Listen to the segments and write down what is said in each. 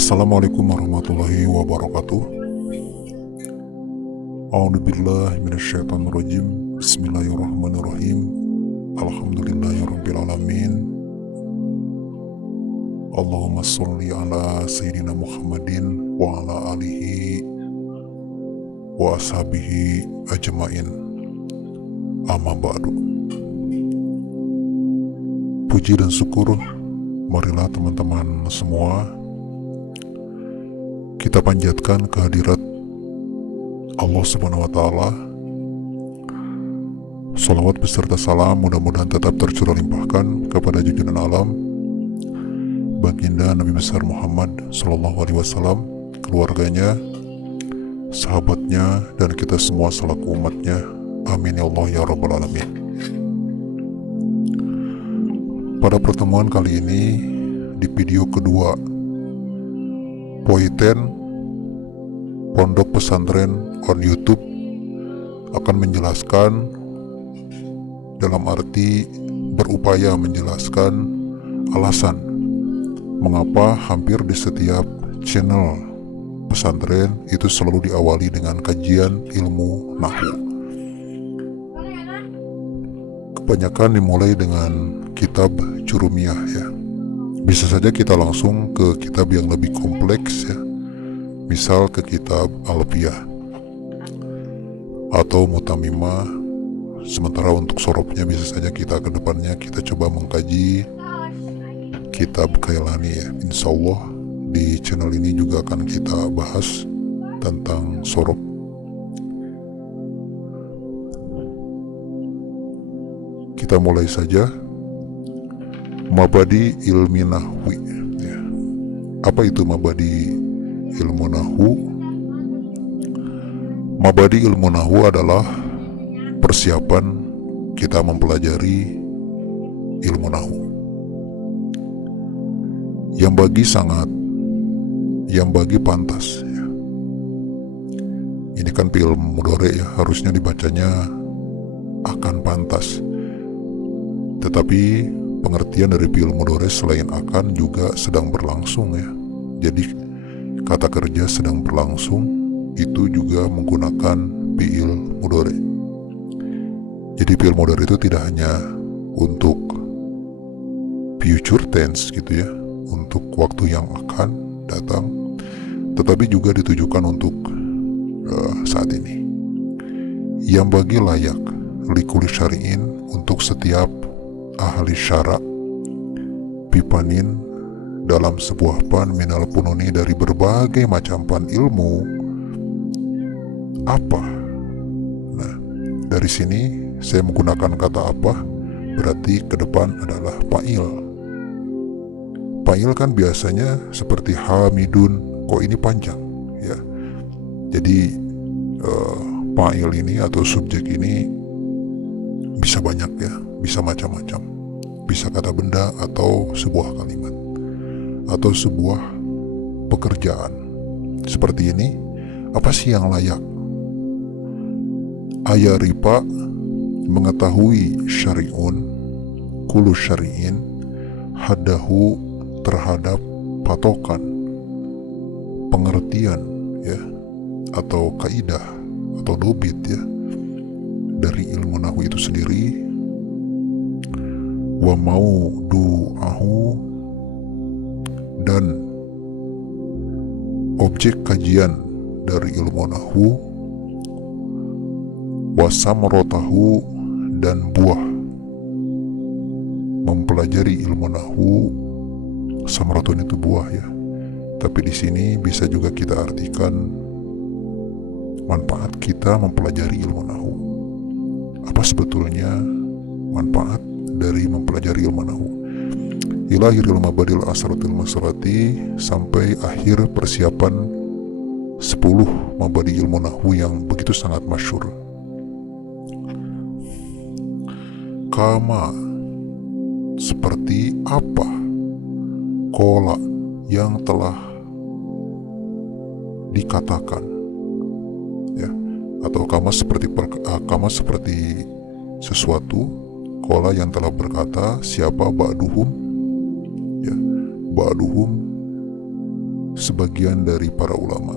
Assalamualaikum warahmatullahi wabarakatuh. A'udzubillahi minasyaitonirrajim. Bismillahirrahmanirrahim. Alhamdulillahirabbil alamin. Allahumma sholli ala sayyidina Muhammadin wa ala alihi wa ashabihi ajmain. Amma ba'du. Puji dan syukur marilah teman-teman semua kita panjatkan kehadirat Allah Subhanahu wa Ta'ala. Salawat beserta salam mudah-mudahan tetap tercurah limpahkan kepada junjungan alam baginda Nabi besar Muhammad Sallallahu Alaihi Wasallam, keluarganya, sahabatnya, dan kita semua selaku umatnya. Amin ya Allah ya Rabbal Alamin. Pada pertemuan kali ini, di video kedua Poiten Pondok Pesantren on YouTube akan menjelaskan, dalam arti berupaya menjelaskan alasan mengapa hampir di setiap channel pesantren itu selalu diawali dengan kajian ilmu nahwu. Kebanyakan dimulai dengan kitab Jurumiyah ya. Bisa saja kita langsung ke kitab yang lebih kompleks ya, misal ke kitab Alfiyah atau Mutamimah. Sementara untuk sorobnya bisa saja kita ke depannya kita coba mengkaji kitab Kailani ya. Insya Allah di channel ini juga akan kita bahas tentang sorob. Kita mulai saja. Mabadi ilmi nahwi ya. Apa itu mabadi ilmu nahwu? Mabadi ilmu nahwu adalah persiapan kita mempelajari ilmu nahwu yang bagi pantas ya. Ini kan fi'il mudhari ya, harusnya dibacanya akan pantas, tetapi pengertian dari fi'il mudhari selain akan juga sedang berlangsung ya. Jadi kata kerja sedang berlangsung itu juga menggunakan fi'il mudhari. Jadi fi'il mudhari itu tidak hanya untuk future tense gitu ya, untuk waktu yang akan datang, tetapi juga ditujukan untuk saat ini. Yang bagi layak likuli syari'in, untuk setiap ahli syara, pipanin dalam sebuah pan minal pununi, dari berbagai macam pan ilmu. Apa? Nah, dari sini saya menggunakan kata apa, berarti ke depan adalah fa'il. Fa'il kan biasanya seperti hamidun, kok ini panjang ya. Jadi fa'il ini atau subjek ini bisa banyak ya, bisa macam-macam, bisa kata benda atau sebuah kalimat atau sebuah pekerjaan. Seperti ini, apa sih yang layak? Ayaripa, mengetahui syari'un, kulu syari'in, hadahu, terhadap patokan, pengertian ya, atau kaidah atau dobit ya dari ilmu nahwu itu sendiri. Wa maudu'ahu, dan objek kajian dari ilmu nahwu. Wa samrotahu, dan buah mempelajari ilmu nahwu. Samratun itu buah ya, tapi di sini bisa juga kita artikan manfaat kita mempelajari ilmu nahwu. Apa sebetulnya manfaat dari mempelajari ilmu nahwu? Ilahiril mabadil asratil masrati, sampai akhir persiapan 10 mabadi ilmu nahwu yang begitu sangat masyhur. Kama, seperti apa, kola, yang telah dikatakan ya, atau kama seperti sesuatu, kola yang telah berkata siapa, ba'duhum ya, ba'duhum sebagian dari para ulama.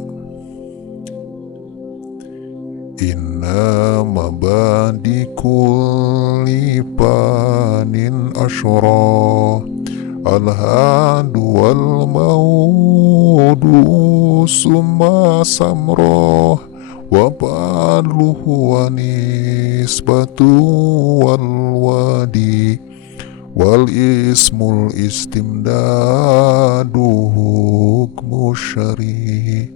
Inna mabadi kulli panin asyra al-hadu wal maudu summa samra wa baluhu wa nisbatu wal wadi wal ismul istimdadu hukmu syari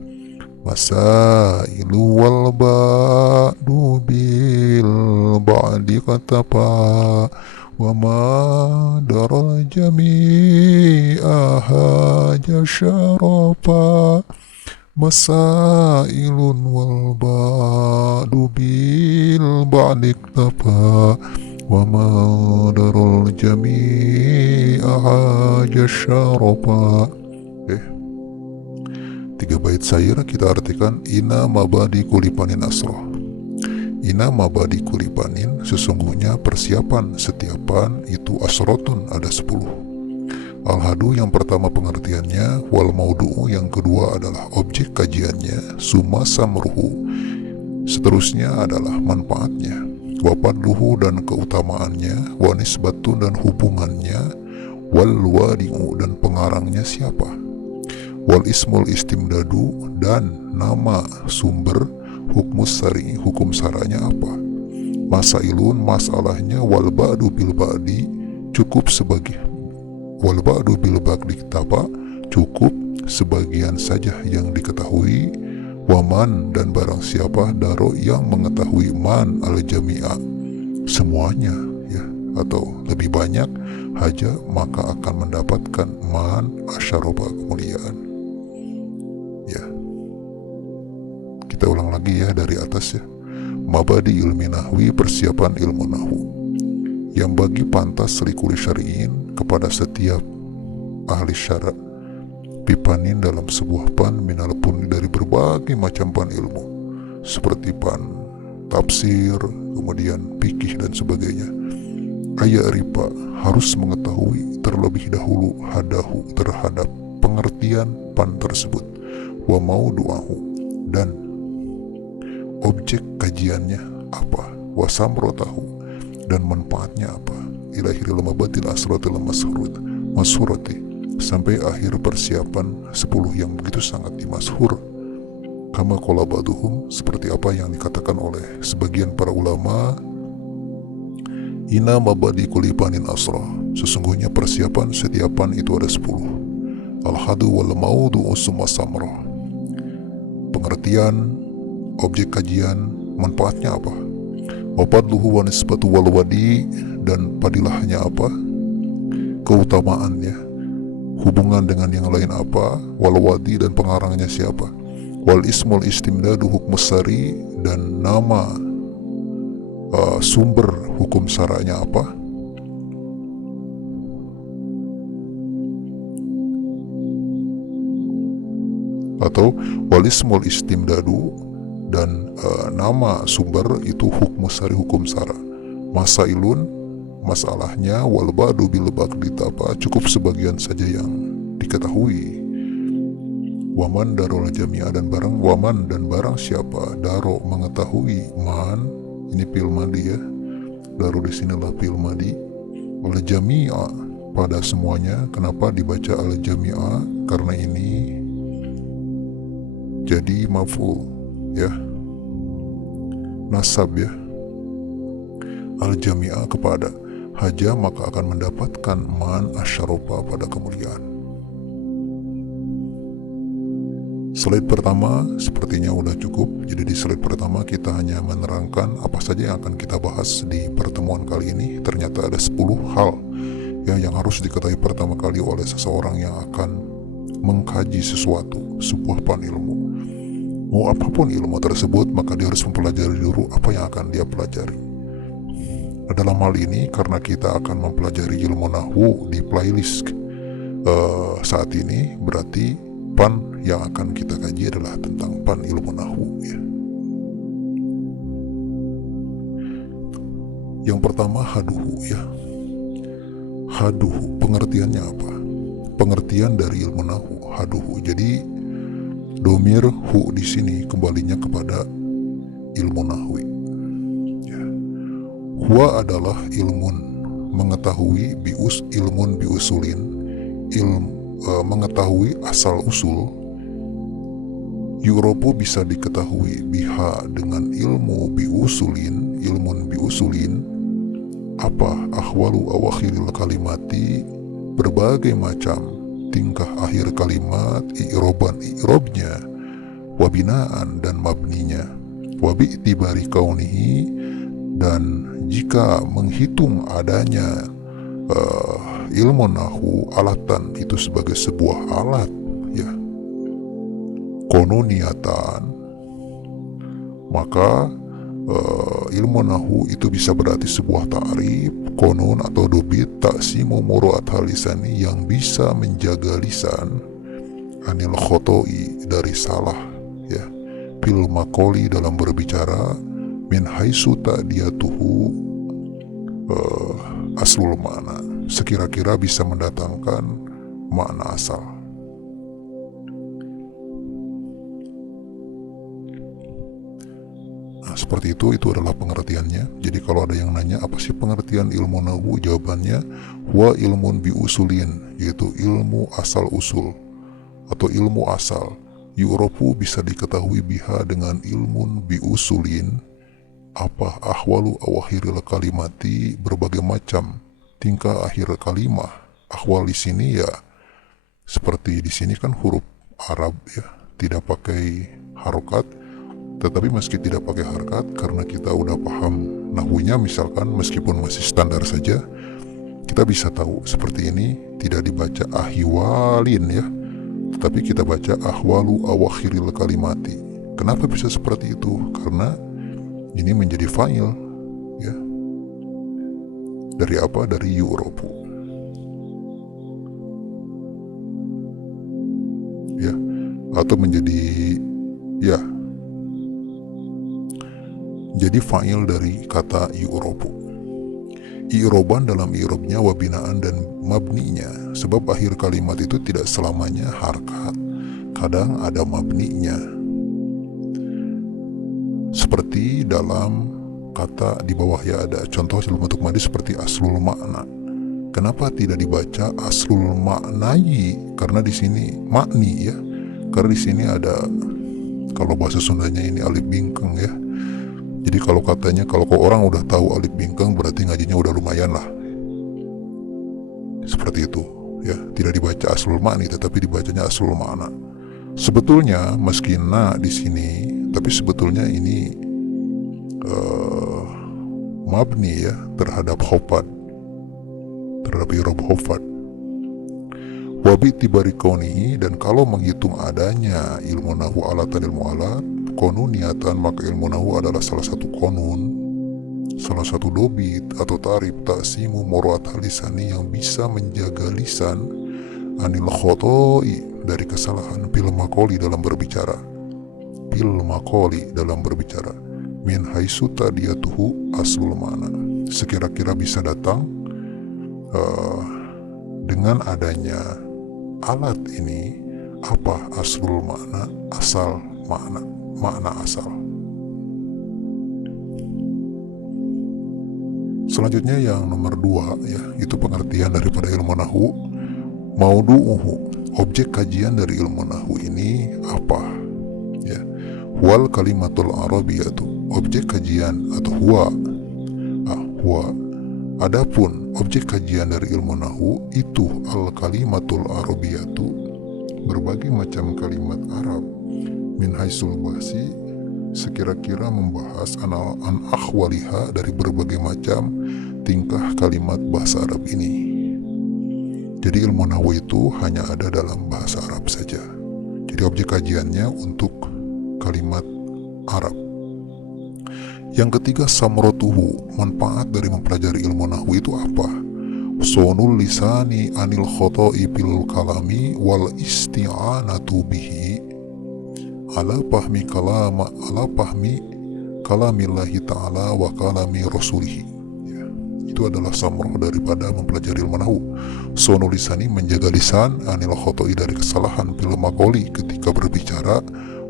masailu wal ba'du bil ba'di katapa wa ma daral jami'a haja syarafa masailun wal ba'du bil ba'di katapa wa ma daral jami'a haja syarafa. 3 bait syair kita artikan. Ina mabadi kulipanin asroh. Ina mabadi kulipanin, sesungguhnya persiapan setiap pan itu asrotun, ada 10. Al-hadu yang pertama pengertiannya, wal maudu'u yang kedua adalah objek kajiannya, summa samruhu seterusnya adalah manfaatnya, wapadluhu dan keutamaannya, wanisbatun dan hubungannya, wal wadi'u dan pengarangnya siapa, wal ismul istimdadu dan nama sumber, hukmus syari hukum syara'nya apa, masailun masalahnya, wal ba'du bil ba'di cukup sebagai, wal ba'du bil ba'di tapa cukup sebagian saja yang diketahui, waman dan barang siapa daro yang mengetahui man al jami'a semuanya ya, atau lebih banyak haja maka akan mendapatkan man asyaroba kemuliaan. Ya, kita ulang lagi ya dari atas ya. Mabadi ilmi nahwi, persiapan ilmu nahwu yang bagi pantas likuli syari'in kepada setiap ahli syara' pipanin dalam sebuah pan minal pun dari berbagai macam pan ilmu seperti pan tafsir, kemudian fikih dan sebagainya. Ayat ripa harus mengetahui terlebih dahulu hadahu terhadap pengertian pan tersebut, wa maudu'ahu dan objek kajiannya apa, wa samrotahu dan manfaatnya apa, ilahiril mabatil asratil masurati sampai akhir persiapan 10 yang begitu sangat dimashur. Kama qala ba'duhum, seperti apa yang dikatakan oleh sebagian para ulama, ina mabadi kulipanin asra, sesungguhnya persiapan setiap pan itu ada 10. Al-hadu wal maudu summa samra, pengertian, objek kajian, manfaatnya apa, wapadluhu wa nisbatu wal wadi dan padilahnya apa, keutamaannya, hubungan dengan yang lain apa, wal wadi dan pengarangnya siapa, wal ismul istimdadu hukmus syari dan nama sumber hukum syara'nya apa, atau wal ismul istimdadu dan nama sumber itu hukmus syari hukum syara', masailun masalahnya, wal ba'du bil ba'di tapa cukup sebagian saja yang diketahui, waman darul jami'a dan barang, waman dan barang siapa daro mengetahui, man ini fil madi ya, daru di sinilah fil madi, al jami'a pada semuanya. Kenapa dibaca al jami'a? Karena ini jadi maf'ul ya, nasab ya, al jami'a kepada haja maka akan mendapatkan man asyarofa pada kemuliaan. Slide pertama sepertinya udah cukup. Jadi di slide pertama kita hanya menerangkan apa saja yang akan kita bahas di pertemuan kali ini. Ternyata ada 10 hal ya yang harus diketahui pertama kali oleh seseorang yang akan mengkaji sesuatu, sebuah pan ilmu. Mau apapun ilmu tersebut, maka dia harus mempelajari dulu apa yang akan dia pelajari. Dalam hal ini karena kita akan mempelajari ilmu nahwu di playlist saat ini, berarti pan yang akan kita kaji adalah tentang pan ilmu nahwu ya. Yang pertama haduhu ya. Haduhu pengertiannya apa? Pengertian dari ilmu nahwu. haduhu. Jadi domir hu di sini kembalinya kepada ilmu nahwi. Ya. Huwa adalah ilmun, mengetahui ilmun biusulin, mengetahui asal usul. Yuropu bisa diketahui biha dengan ilmun biusulin, apa ahwalu awakhiril kalimati, berbagai macam tingkah akhir kalimat, i'robnya, wabinaan dan mabninya, wabi'tibari kaunihi, dan jika menghitung adanya ilmu nahu alatan itu sebagai sebuah alat, ya, kononiatan, maka ilmu nahu itu bisa berarti sebuah ta'rif, konon atau dobit, taksimu muru'at halisani, yang bisa menjaga lisan anil khotoi, dari salah, ya, fil makoli, dalam berbicara, min haisu ta'diyatuhu aslul makna, sekira-kira bisa mendatangkan makna asal. Seperti itu adalah pengertiannya. Jadi kalau ada yang nanya apa sih pengertian ilmu nahwu, jawabannya huwa ilmun biusulin, yaitu ilmu asal usul atau ilmu asal. Yu'rafu bisa diketahui biha dengan ilmun biusulin, apa ahwalu awakhiril kalimati, berbagai macam tingkah akhir kalimah. Ahwal di sini ya seperti di sini kan huruf Arab, ya, tidak pakai harokat. Tetapi meski tidak pakai harokat, karena kita udah paham nahwunya, misalkan meskipun masih standar saja, kita bisa tahu seperti ini tidak dibaca ahwalin, ya, tetapi kita baca ahwalu awakhiril kalimati. Kenapa bisa seperti itu? Karena ini menjadi fa'il, ya, dari apa? Dari yu'rafu, ya, atau menjadi, ya, jadi fa'il dari kata yu'rafu. I'roban dalam i'robnya, wabinaan dan mabninya, sebab akhir kalimat itu tidak selamanya harkat, kadang ada mabninya. Seperti dalam kata di bawah, ya, ada contoh dalam bentuk madi seperti aslul makna. Kenapa tidak dibaca aslul maknai? Karena di sini makni, ya, karena di sini ada, kalau bahasa Sundanya ini alif bingkeng, ya. Jadi kalau katanya, kalau orang udah tahu alif bingkeng, berarti ngajinya udah lumayan lah. Seperti itu, ya. Tidak dibaca aslul makni, tetapi dibacanya aslul makna. Sebetulnya meski na di sini, tapi sebetulnya ini mabni, ya, terhadap khofad, terhadap irob khofad. Wabi tibari kauni, dan kalau menghitung adanya ilmu nahu alatan ilmu alat, konuniatan, maka ilmu nahu adalah salah satu konun, salah satu dobit atau tarif taksimu muru'at halisani, yang bisa menjaga lisan anil khotoi, dari kesalahan, fil makoli, dalam berbicara, min haisu ta'diyatuhu aslul mana, sekira-kira bisa datang dengan adanya alat ini apa aslul makna, asal makna asal. Selanjutnya yang nomor 2, ya, itu pengertian daripada ilmu nahwu. Maudu'uhu, objek kajian dari ilmu nahwu ini apa, ya. Wal kalimatul arabiyatu, objek kajian atau huwa. Adapun objek kajian dari ilmu nahwu itu al kalimatul arabiyatu, berbagai macam kalimat Arab, min haisul bahsi, sekira-kira membahas an akhwaliha, dari berbagai macam tingkah kalimat bahasa Arab ini. Jadi ilmu nahwu itu hanya ada dalam bahasa Arab saja. Jadi objek kajiannya untuk kalimat Arab. Yang ketiga, samrotuhu, manfaat dari mempelajari ilmu nahwu itu apa? Sonul lisani anil khoto'i bil kalami wal isti'anatu bihi ala fahmi kalamillahi ta'ala wa kalami rasulihi, ya. itu adalah samroh daripada mempelajari ilmu nahwu. Sonul lisani, menjaga lisan, anil khoto'i, dari kesalahan, fil maqoli, ketika berbicara,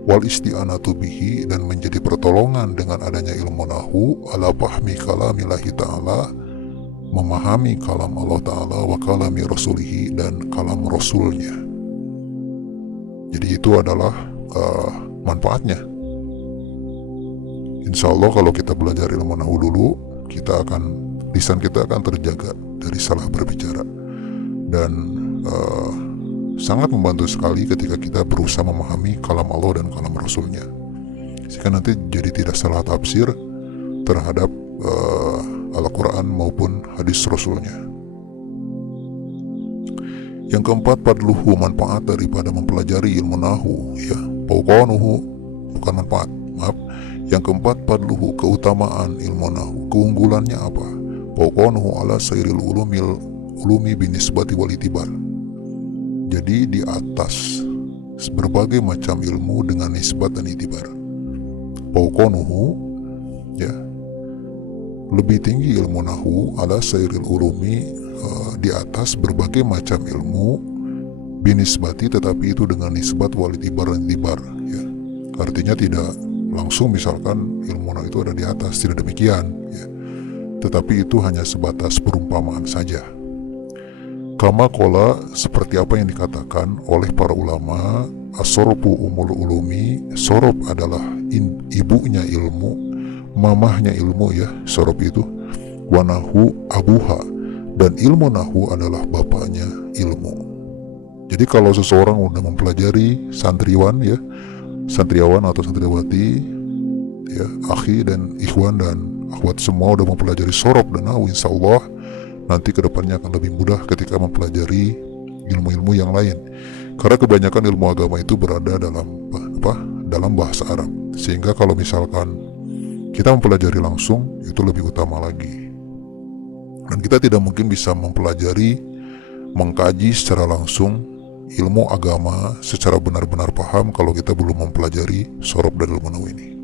wal isti'anatu bihi, dan menjadi pertolongan dengan adanya ilmu nahwu, ala fahmi kalamillahi ta'ala, memahami kalam Allah Ta'ala, wa kalami rasulihi, dan kalam rasulnya. Jadi itu adalah manfaatnya. Insya Allah kalau kita belajar ilmu nahwu dulu, lisan kita akan terjaga dari salah berbicara, dan sangat membantu sekali ketika kita berusaha memahami kalam Allah dan kalam Rasulnya, sehingga nanti jadi tidak salah tafsir terhadap Al-Quran maupun hadis Rasulnya. Yang keempat, fadluhu, manfaat daripada mempelajari ilmu nahwu, ya. Fawqanuhu, bukan manfaat, maaf. Yang keempat, fadluhu, keutamaan ilmu nahwu, keunggulannya apa? Fawqanuhu ala sairil ulumi binisbati wal itibar. Jadi di atas berbagai macam ilmu dengan nisbat dan itibar. Fawqanuhu, ya, lebih tinggi ilmu nahwu, ala sairil ulumi, di atas berbagai macam ilmu, binisbati, tetapi itu dengan nisbat, wal itibar, dan itibar, ya. Artinya tidak langsung misalkan ilmu nahwu itu ada di atas, tidak demikian, ya. Tetapi itu hanya sebatas perumpamaan saja. Kama kola, seperti apa yang dikatakan oleh para ulama, as-sorobu umul ulumi, sorob adalah ibunya ilmu, mamahnya ilmu, ya, sorob itu, wa nahwu abuha, dan ilmu nahwu adalah bapaknya ilmu. Jadi kalau seseorang udah mempelajari, santriwan, ya, santriawan atau santriwati, ya, akhi dan ikhwan dan akhwat semua udah mempelajari sorob dan nahwu, insya Allah nanti kedepannya akan lebih mudah ketika mempelajari ilmu-ilmu yang lain, karena kebanyakan ilmu agama itu berada dalam bahasa Arab, sehingga kalau misalkan kita mempelajari langsung itu lebih utama lagi. Dan kita tidak mungkin bisa mempelajari, mengkaji secara langsung ilmu agama secara benar-benar paham kalau kita belum mempelajari sorob dan ilmu nahwu ini.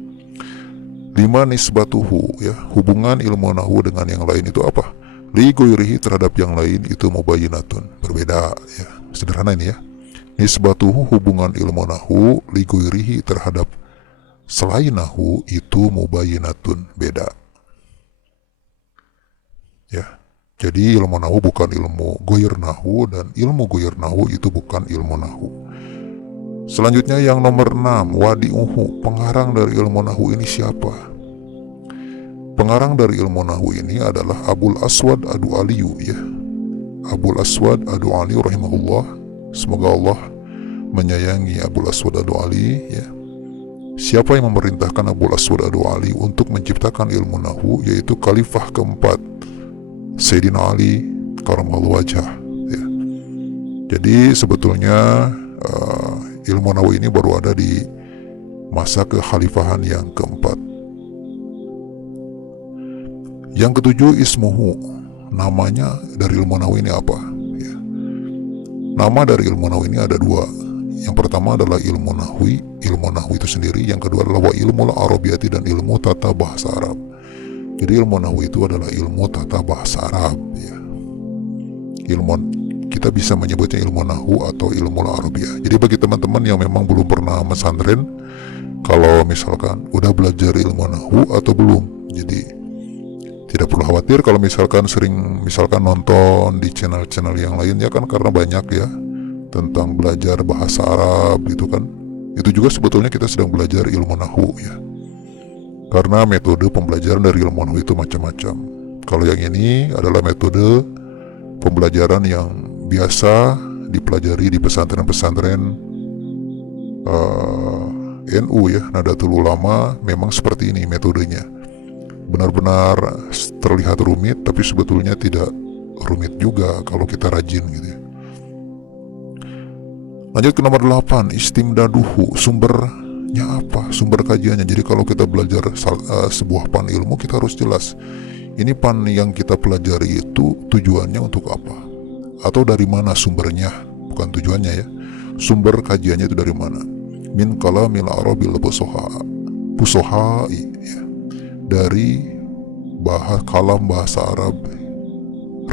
5, nisbatuhu, ya, hubungan ilmu nahwu dengan yang lain itu apa? Li ghairihi, terhadap yang lain itu mubayyinatun, berbeda, ya. Sederhana ini, ya. Nisbatuhu, hubungan ilmu nahwu, li ghairihi, terhadap selain nahwu itu mubayyinatun, beda. Ya, jadi ilmu nahwu bukan ilmu goir nahwu, dan ilmu goir nahwu itu bukan ilmu nahwu. Selanjutnya yang nomor 6, wadi'uhu, pengarang dari ilmu nahwu ini siapa? Pengarang dari ilmu nahwu ini adalah Abul Aswad Ad-Du'aliyu, ya. Abul Aswad Ad-Du'ali rahimahullah, semoga Allah menyayangi Abul Aswad Ad-Du'ali, ya. Siapa yang memerintahkan Abul Aswad Ad-Du'ali untuk menciptakan ilmu nahwu? Yaitu khalifah keempat Sayyidina Ali karamallahu wajhah, ya. Jadi sebetulnya ilmu nahwu ini baru ada di masa kekhalifahan yang keempat. Yang ketujuh, ismuhu, namanya dari ilmu nahwu ini apa, ya. Nama dari ilmu nahwu ini ada dua. Yang pertama adalah ilmu nahwu itu sendiri. Yang kedua adalah wa ilmul arabiyati, dan ilmu tata bahasa Arab. Jadi ilmu nahwu itu adalah ilmu tata bahasa Arab, ya. Kita bisa menyebutnya ilmu nahwu atau ilmu arabiyah. Jadi bagi teman-teman yang memang belum pernah pesantren, kalau misalkan udah belajar ilmu nahwu atau belum, jadi tidak perlu khawatir kalau misalkan nonton di channel-channel yang lain, ya kan, karena banyak, ya, tentang belajar bahasa Arab gitu kan. Itu juga sebetulnya kita sedang belajar ilmu nahwu, ya. Karena metode pembelajaran dari ilmu nahwu itu macam-macam. Kalau yang ini adalah metode pembelajaran yang biasa dipelajari di pesantren-pesantren NU, ya, Nahdlatul Ulama. Memang seperti ini metodenya. Benar-benar terlihat rumit, tapi sebetulnya tidak rumit juga kalau kita rajin, gitu, ya. Lanjut ke nomor 8, istimdaduhu, sumbernya apa? Sumber kajiannya. Jadi kalau kita belajar sebuah pan ilmu, kita harus jelas ini pan yang kita pelajari itu tujuannya untuk apa, atau dari mana sumbernya, bukan tujuannya, ya. Sumber kajiannya itu dari mana? Min kalamil arabil fusohai, ya. Dari kalam bahasa Arab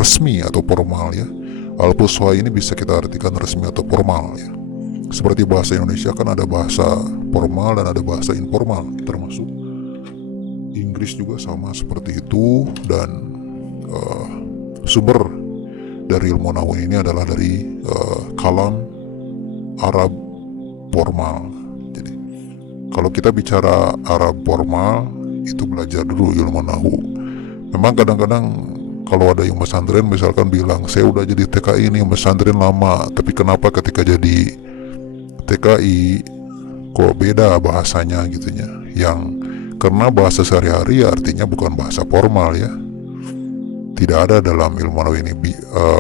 resmi atau formal ya. Al-Fusha ini bisa kita artikan resmi atau formal ya. Seperti bahasa Indonesia kan ada bahasa formal dan ada bahasa informal, termasuk Inggris juga sama seperti itu. Dan sumber dari ilmu nahwu ini adalah dari kalam Arab formal. Jadi kalau kita bicara Arab formal itu belajar dulu ilmu nahwu. Memang kadang-kadang kalau ada yang pesantren misalkan bilang, saya udah jadi TKI ini pesantren lama, tapi kenapa ketika jadi TKI kok beda bahasanya gitunya. Yang karena bahasa sehari-hari artinya bukan bahasa formal ya. Tidak ada dalam ilmu nahwu ini,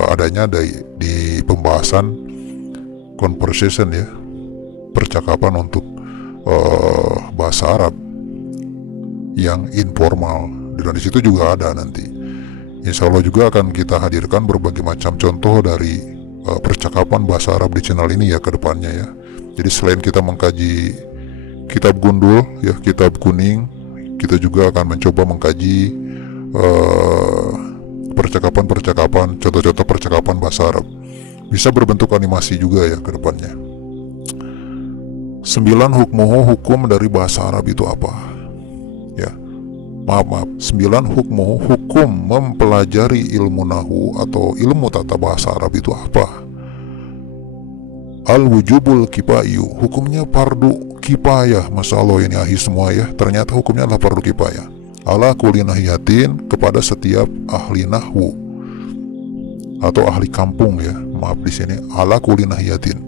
adanya di pembahasan conversation ya, percakapan untuk bahasa Arab yang informal. Dan di situ juga ada nanti. Insya Allah juga akan kita hadirkan berbagai macam contoh dari percakapan bahasa Arab di channel ini ya ke depannya ya. Jadi selain kita mengkaji kitab gundul ya, kitab kuning, kita juga akan mencoba mengkaji percakapan-percakapan, contoh-contoh percakapan bahasa Arab. Bisa berbentuk animasi juga ya ke depannya. 9 hukum dari bahasa Arab itu apa? Ya. Maaf. 9 hukum mempelajari ilmu nahwu atau ilmu tata bahasa Arab itu apa? Al-wujubul kifayu, hukumnya fardu kifayah. Masya Allah ini ahli semua ya. Ternyata hukumnya adalah fardu kifayah. Ala kulli nahiyatin, kepada setiap ahli nahwu atau ahli kampung ya. Maaf di sini ala kulli nahiyatin,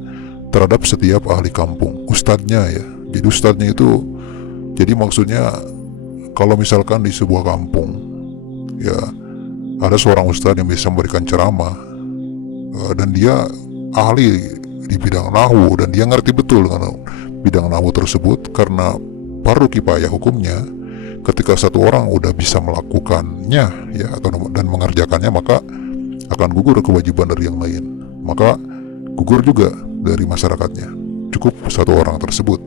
terhadap setiap ahli kampung, ustadznya ya. Jadi ustadznya itu, jadi maksudnya kalau misalkan di sebuah kampung ya ada seorang ustadz yang bisa memberikan ceramah dan dia ahli di bidang nahwu dan dia ngerti betul karena bidang nahwu tersebut, karena fardu kifayah hukumnya ketika satu orang udah bisa melakukannya ya atau dan mengerjakannya, maka akan gugur kewajiban dari yang lain, maka gugur juga dari masyarakatnya, cukup satu orang tersebut.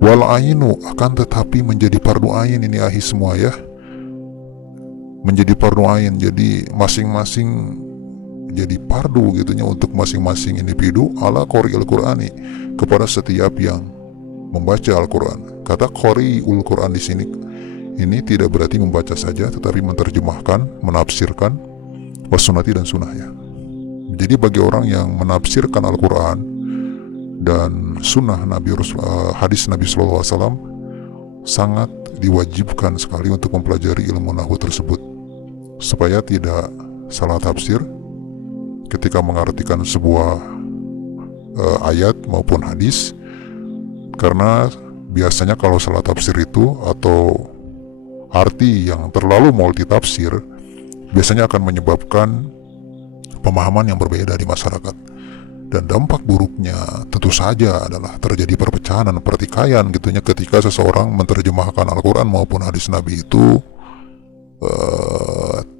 Wal ainu, akan tetapi menjadi fardu ain, ini ahli semua ya, menjadi fardu ain, jadi masing-masing jadi fardu gitunya untuk masing-masing individu ala qori'il qur'ani, kepada setiap yang membaca Al-Quran. Kata qori'ul Quran di sini ini tidak berarti membaca saja, tetapi menerjemahkan, menafsirkan wasunati dan sunnah ya. Jadi bagi orang yang menafsirkan Al-Quran dan sunnah Nabi, hadis Nabi SAW, sangat diwajibkan sekali untuk mempelajari ilmu nahwu tersebut supaya tidak salah tafsir ketika mengartikan sebuah ayat maupun hadis. Karena biasanya kalau salah tafsir itu atau arti yang terlalu multitafsir biasanya akan menyebabkan pemahaman yang berbeda di masyarakat, dan dampak buruknya tentu saja adalah terjadi perpecahan dan pertikaian gitunya ketika seseorang menerjemahkan Al-Quran maupun hadis Nabi itu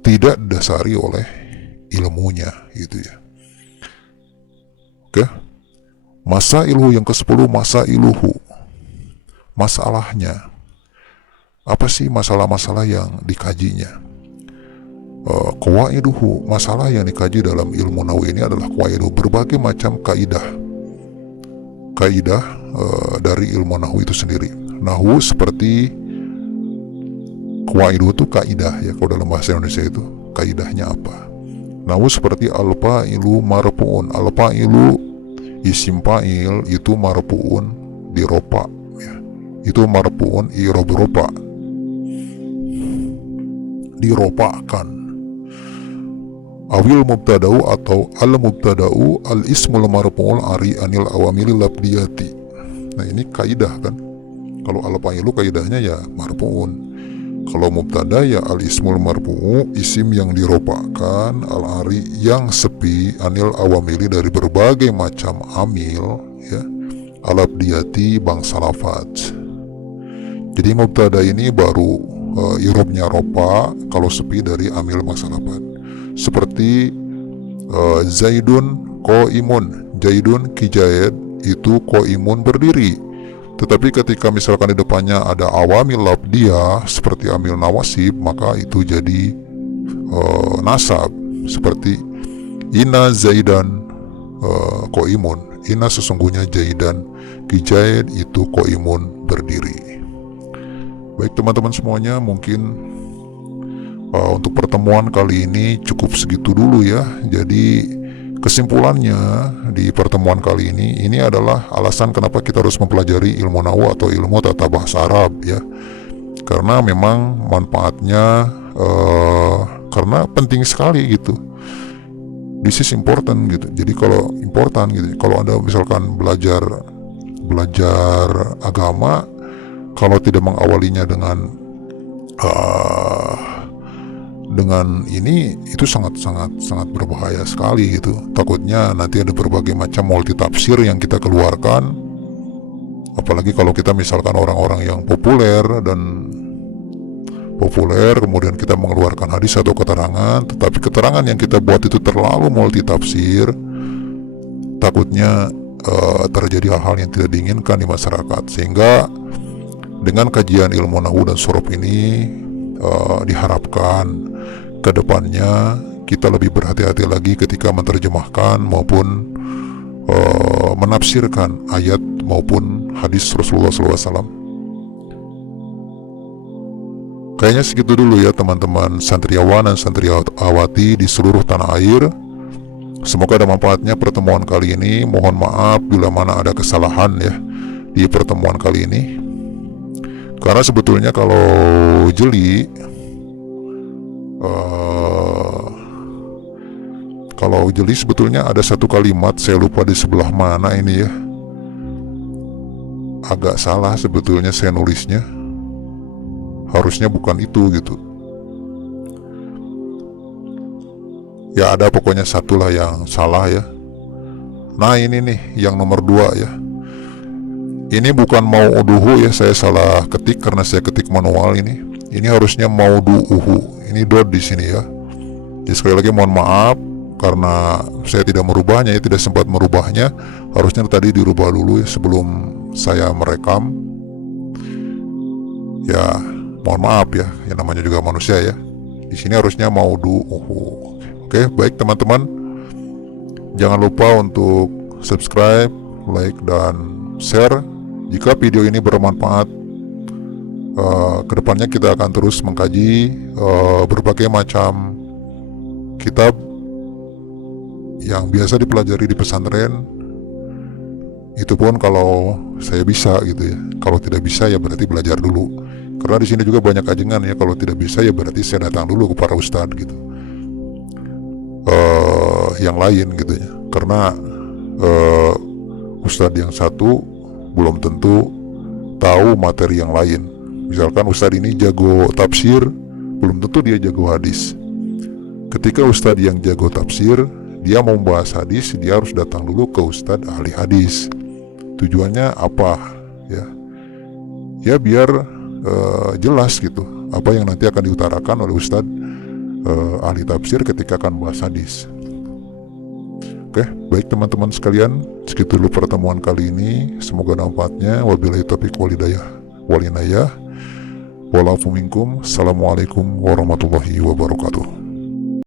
tidak didasari oleh ilmunya gitu ya. Oke. Masailuhu yang ke-10, masailuhu, masalahnya. Apa sih masalah-masalah yang dikajinya? Qawaiduhu, masalah yang dikaji dalam ilmu nahwu ini adalah qawaidu, berbagai macam kaidah dari ilmu nahwu itu sendiri. Nahwu seperti qawaidu itu kaidah ya, kalau dalam bahasa Indonesia itu kaidahnya apa? Nahwu seperti al-fa'ilu marfu'un, al-fa'ilu isim fa'il itu marfu'un di ropa ya. Itu marfu'un i'rab ropa, diropakan. Awil mubtada'u atau al-mubtada'u al-ismul marfu'ul ari anil awamil labdiyati. Nah ini kaidah kan. Kalau al-fa'ilu kaidahnya ya marfu'un. Kalau mubtada ya al-ismul marfu'u, isim yang diropakan, al-ari yang sepi, anil awamili dari berbagai macam amil ya, al-abdiyati bangsa lafaz. Jadi mubtada ini baru irobnya ropa kalau sepi dari amil bangsa lafaz. Seperti Zaidun qaimun, Zaidun kijayed itu qaimun berdiri. Tetapi ketika misalkan di depannya ada awamil labdiyah seperti amil nawasib, maka itu jadi nasab seperti Inna Zaidan Koimun, Inna sesungguhnya Zaidan Kijaid itu Koimun berdiri. Baik teman-teman semuanya, mungkin untuk pertemuan kali ini cukup segitu dulu ya. Jadi kesimpulannya di pertemuan kali ini adalah alasan kenapa kita harus mempelajari ilmu nahwu atau ilmu tata bahasa Arab ya. Karena memang manfaatnya karena penting sekali gitu. This is important gitu. Jadi kalau important gitu, kalau Anda misalkan belajar agama, kalau tidak mengawalinya dengan ini, itu sangat berbahaya sekali gitu. Takutnya nanti ada berbagai macam multi tafsir yang kita keluarkan, apalagi kalau kita misalkan orang-orang yang populer kemudian kita mengeluarkan hadis atau keterangan, tetapi keterangan yang kita buat itu terlalu multi tafsir, takutnya terjadi hal-hal yang tidak diinginkan di masyarakat. Sehingga dengan kajian ilmu nahwu dan sorof ini diharapkan kedepannya kita lebih berhati-hati lagi ketika menerjemahkan maupun menafsirkan ayat maupun hadis Rasulullah SAW. Kayaknya segitu dulu ya teman-teman santriawan dan santriawati di seluruh tanah air. Semoga ada manfaatnya pertemuan kali ini. Mohon maaf bila mana ada kesalahan ya di pertemuan kali ini. Karena sebetulnya kalau jeli sebetulnya ada satu kalimat, saya lupa di sebelah mana ini ya, agak salah sebetulnya saya nulisnya, harusnya bukan itu gitu ya, ada pokoknya satu lah yang salah ya. Nah ini nih yang nomor 2 ya, ini bukan mau uduhu ya, saya salah ketik karena saya ketik manual ini harusnya mau duuhu, ini dot di sini ya. Jadi sekali lagi mohon maaf karena saya tidak merubahnya ya, tidak sempat merubahnya. Harusnya tadi dirubah dulu ya sebelum saya merekam. Ya, mohon maaf ya, yang namanya juga manusia ya. Di sini harusnya mau duuhu. Oke, baik teman-teman. Jangan lupa untuk subscribe, like dan share. Jika video ini bermanfaat, kedepannya kita akan terus mengkaji berbagai macam kitab yang biasa dipelajari di pesantren. Itu pun kalau saya bisa gitu ya. Kalau tidak bisa ya berarti belajar dulu. Karena di sini juga banyak ajengan ya. Kalau tidak bisa ya berarti saya datang dulu ke para ustadz gitu. Yang lain gitu ya. Karena ustadz yang satu belum tentu tahu materi yang lain. Misalkan ustadz ini jago tafsir, belum tentu dia jago hadis. Ketika ustadz yang jago tafsir, dia mau membahas hadis, dia harus datang dulu ke ustadz ahli hadis. Tujuannya apa ya? Ya biar jelas gitu apa yang nanti akan diutarakan oleh ustadz ahli tafsir ketika akan bahas hadis. Oke, baik teman-teman sekalian, segitu dulu pertemuan kali ini. Semoga manfaatnya. Wabillahi taufiq wal hidayah. Walafu minkum. Assalamualaikum warahmatullahi wabarakatuh.